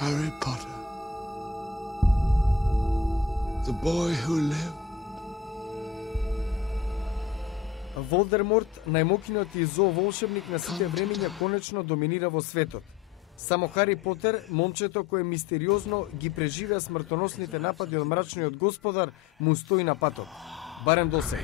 Harry Potter, the boy who lived. Волдеморт, најмокиниот и зло волшебник на сите времиња, конечно доминира во светот. Само Хари Потер, момчето кое мистериозно ги преживеа смртоносните напади од мрачниот господар, му стои на патот. Барем до сега.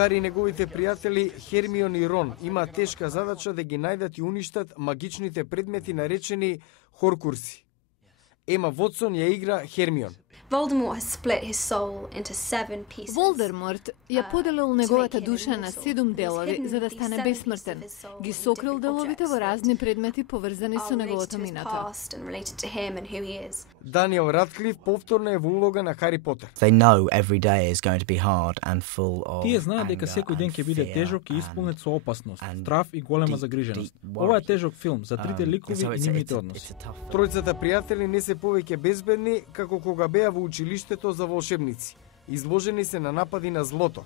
Хари и неговите пријатели Хермион и Рон имаат тешка задача да ги најдат и уништат магичните предмети наречени Хоркурси. Ема Вотсон ја игра Хермион. Волдеморт ја поделил неговата душа на 7 делови за да стане бесмртен. Ги сокрил деловите во разни предмети поврзани со неговото минато. Даниел Радклиф повторно е во улога на Хари Потер. Тие знаат дека секој ден ќе биде тежок и исполнет со опасност, страв и голема загриженост. Ова е тежок филм за трите ликови и нивните односи. Тројцата пријатели не се повеќе безбедни како кога беа во училиштето за волшебници. Изложени се на напади на злото.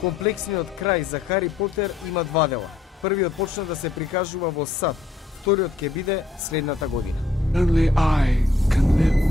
Комплексниот крај за Хари Потер има 2 дела. Првиот почна да се прикажува во САД, вториот ќе биде следната година. Only I can live